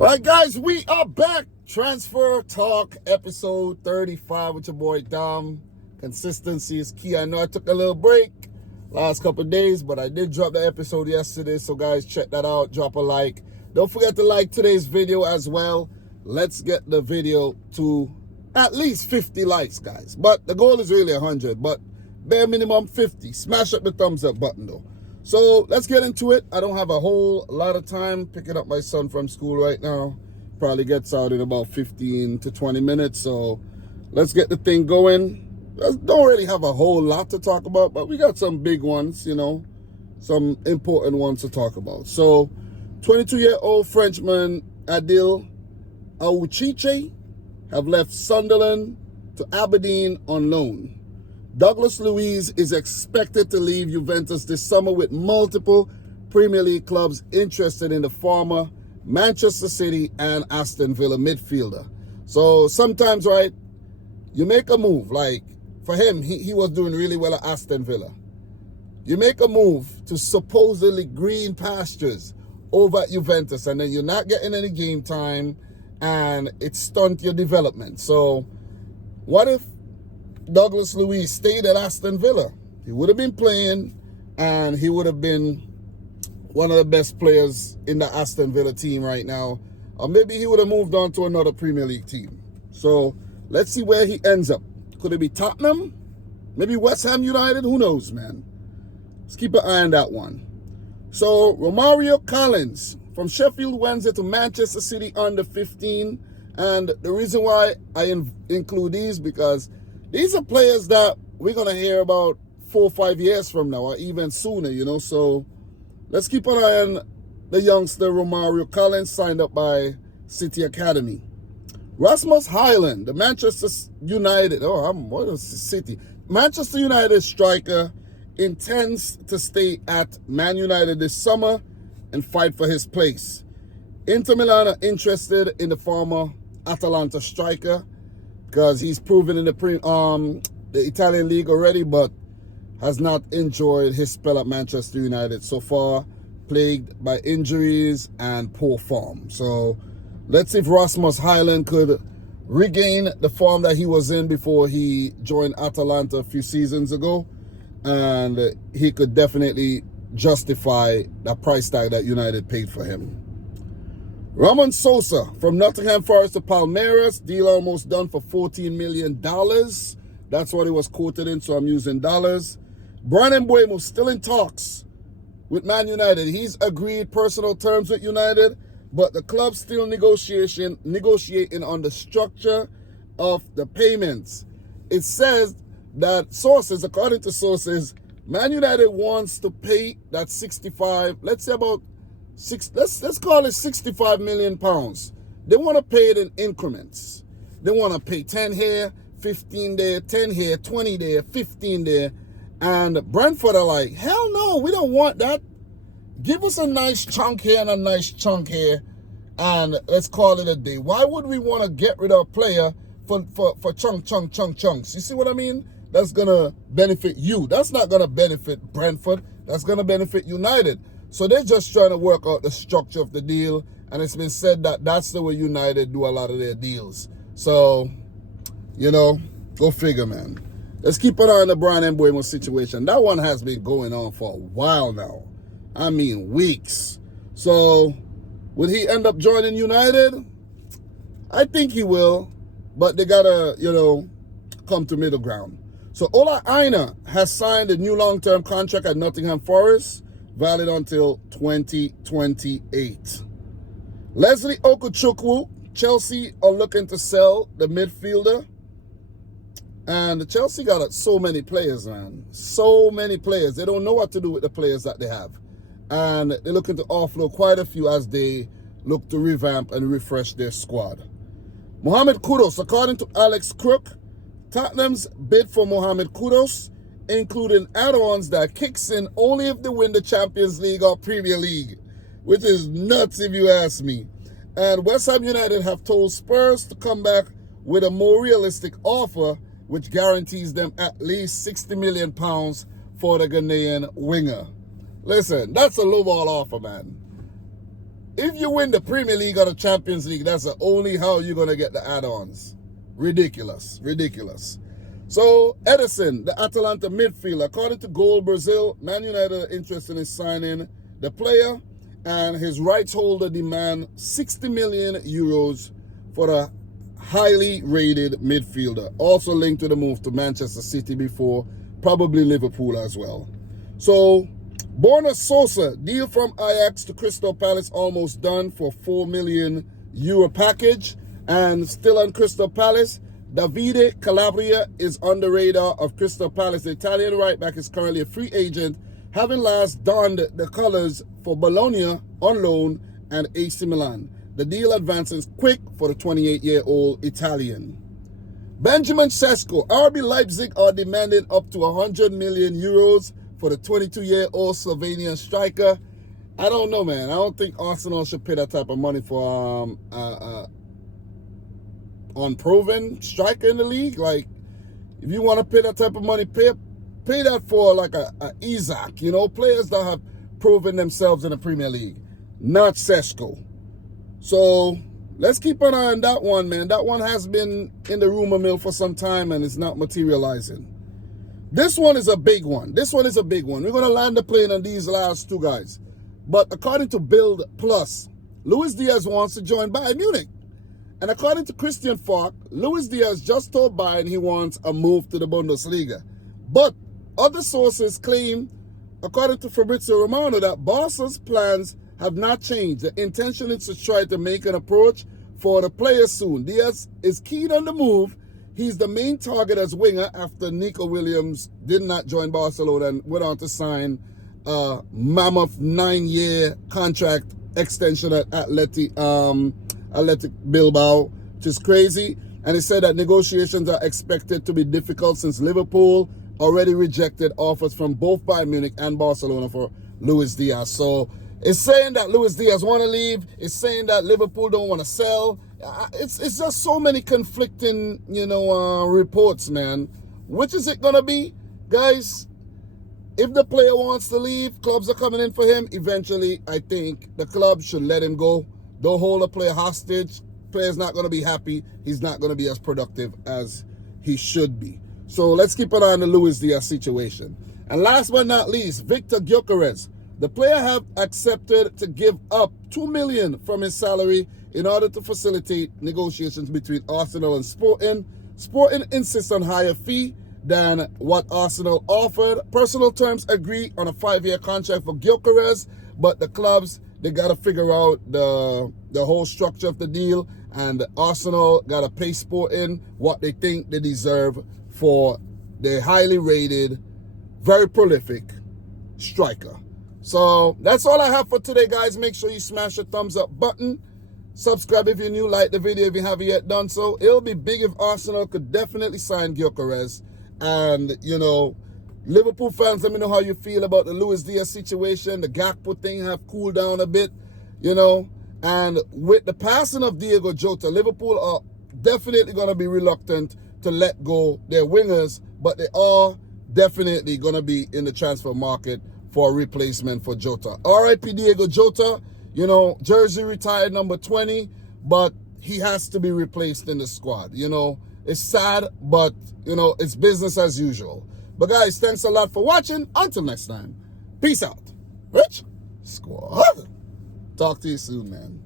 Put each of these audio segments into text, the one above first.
All right, guys, we are back. Transfer Talk, episode 35 with your boy Dom. Consistency is key. I know I took a little break last couple of days, but I did drop the episode yesterday. So, guys, check that out. Drop a like. Don't forget to like today's video as well. Let's get the video to at least 50 likes, guys. But the goal is really 100, but bare minimum 50. Smash up the thumbs up button, though. So let's get into it. I don't have a whole lot of time picking up my son from school right now. Probably gets out in about 15 to 20 minutes. So let's get the thing going. Don't really have a whole lot to talk about, but we got some big ones, you know, some important ones to talk about. So 22-year-old Frenchman Adil Auchiche have left Sunderland to Aberdeen on loan. Douglas Luiz is expected to leave Juventus this summer with multiple Premier League clubs interested in the former Manchester City and Aston Villa midfielder. So sometimes, right, you make a move. Like for him, he was doing really well at Aston Villa. You make a move to supposedly green pastures over at Juventus, and then you're not getting any game time, and it stunts your development. So what if Douglas Luiz stayed at Aston Villa? He would have been playing, and he would have been one of the best players in the Aston Villa team right now. Or maybe he would have moved on to another Premier League team. So let's see where he ends up. Could it be Tottenham? Maybe West Ham United? Who knows, man? Let's keep an eye on that one. So Romario Collins from Sheffield Wednesday to Manchester City under 15. And the reason why I include these because these are players that we're going to hear about 4 or 5 years from now or even sooner, you know. So let's keep an eye on the youngster Romario Collins, signed up by City Academy. Rasmus Højlund, the Manchester United, what is City? Manchester United striker intends to stay at Man United this summer and fight for his place. Inter Milan are interested in the former Atalanta striker, because he's proven in the Italian league already, but has not enjoyed his spell at Manchester United so far, plagued by injuries and poor form. So let's see if Rasmus Højlund could regain the form that he was in before he joined Atalanta a few seasons ago, and he could definitely justify the price tag that United paid for him. Ramon Sosa from Nottingham Forest to Palmeiras, deal almost done for $14 million. That's what it was quoted in, so I'm using dollars. Bryan Mbeumo still in talks with Man United. He's agreed personal terms with United, but the club still negotiating on the structure of the payments. It says that according to sources, Man United wants to pay that 65, let's say about let's call it 65 million pounds. They want to pay it in increments. They want to pay 10 here, 15 there, 10 here, 20 there, 15 there. And Brentford are like, hell no, we don't want that. Give us a nice chunk here and a nice chunk here, and let's call it a day. Why would we want to get rid of a player for chunks? You see what I mean? That's going to benefit you. That's not going to benefit Brentford. That's going to benefit United. So they're just trying to work out the structure of the deal, and it's been said that that's the way United do a lot of their deals. So, you know, go figure, man. Let's keep an eye on the Bryan Mbeumo situation. That one has been going on for a while now. I mean, weeks. So, will he end up joining United? I think he will, but they gotta, you know, come to middle ground. So, Ola Aina has signed a new long-term contract at Nottingham Forest, valid until 2028. Leslie Okuchukwu, Chelsea are looking to sell the midfielder. And Chelsea got so many players, man. So many players. They don't know what to do with the players that they have. And they're looking to offload quite a few as they look to revamp and refresh their squad. Mohamed Kudus, according to Alex Crook, Tottenham's bid for Mohamed Kudus, including add-ons that kicks in only if they win the Champions League or Premier League, which is nuts if you ask me. And West Ham United have told Spurs to come back with a more realistic offer, which guarantees them at least £60 million for the Ghanaian winger. Listen, that's a lowball offer, man. If you win the Premier League or the Champions League, that's the only how you're going to get the add-ons. Ridiculous. Ridiculous. So, Edison, the Atalanta midfielder, according to Goal Brazil, Man United are interested in signing the player, and his rights holder demand 60 million euros for the highly rated midfielder. Also linked to the move to Manchester City before, probably Liverpool as well. So, Borna Sosa, deal from Ajax to Crystal Palace almost done for €4 million package. And still on Crystal Palace, Davide Calabria is on the radar of Crystal Palace. The Italian right back is currently a free agent, having last donned the colours for Bologna on loan and AC Milan. The deal advances quick for the 28-year-old Italian. Benjamin Sesko, RB Leipzig are demanding up to €100 million for the 22-year-old Slovenian striker. I don't know, man. I don't think Arsenal should pay that type of money for unproven striker in the league. Like, if you want to pay that type of money, pay that for like a Isaac, you know, players that have proven themselves in the Premier League, not Sesko. So let's keep an eye on that one, man. That one has been in the rumor mill for some time and it's not materializing. This one is a big one. This one is a big one. We're going to land the plane on these last two guys. But according to Build Plus, Luis Diaz wants to join Bayern Munich. And according to Christian Falk, Luis Diaz just told Bayern he wants a move to the Bundesliga. But other sources claim, according to Fabrizio Romano, that Barca's plans have not changed. The intention is to try to make an approach for the player soon. Diaz is keen on the move. He's the main target as winger after Nico Williams did not join Barcelona and went on to sign a mammoth 9-year contract extension at Athletic Bilbao, which is crazy. And he said that negotiations are expected to be difficult since Liverpool already rejected offers from both Bayern Munich and Barcelona for Luis Diaz. So it's saying that Luis Diaz want to leave. It's saying that Liverpool don't want to sell. It's just so many conflicting, reports, man. Which is it going to be? Guys, if the player wants to leave, clubs are coming in for him. Eventually, I think the club should let him go. Don't hold a player hostage. Player's not going to be happy. He's not going to be as productive as he should be. So let's keep an eye on the Luis Diaz situation. And last but not least, Victor Gyokeres. The player have accepted to give up $2 million from his salary in order to facilitate negotiations between Arsenal and Sporting. Sporting insists on higher fee than what Arsenal offered. Personal terms agree on a 5-year contract for Gyokeres, but the clubs, they got to figure out the whole structure of the deal, and Arsenal got to pay Sporting what they think they deserve for the highly rated, very prolific striker. So that's all I have for today, guys. Make sure you smash the thumbs up button. Subscribe if you're new. Like the video if you haven't yet done so. It'll be big if Arsenal could definitely sign Gyokeres. And, Liverpool fans, let me know how you feel about the Luis Diaz situation. The Gakpo thing have cooled down a bit, And with the passing of Diego Jota, Liverpool are definitely going to be reluctant to let go their wingers, but they are definitely going to be in the transfer market for a replacement for Jota. R.I.P. Diego Jota, jersey retired number 20, but he has to be replaced in the squad. It's sad, but, it's business as usual. But guys, thanks a lot for watching. Until next time, peace out. Rich Squad. Talk to you soon, man.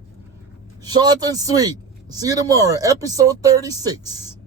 Short and sweet. See you tomorrow, episode 36.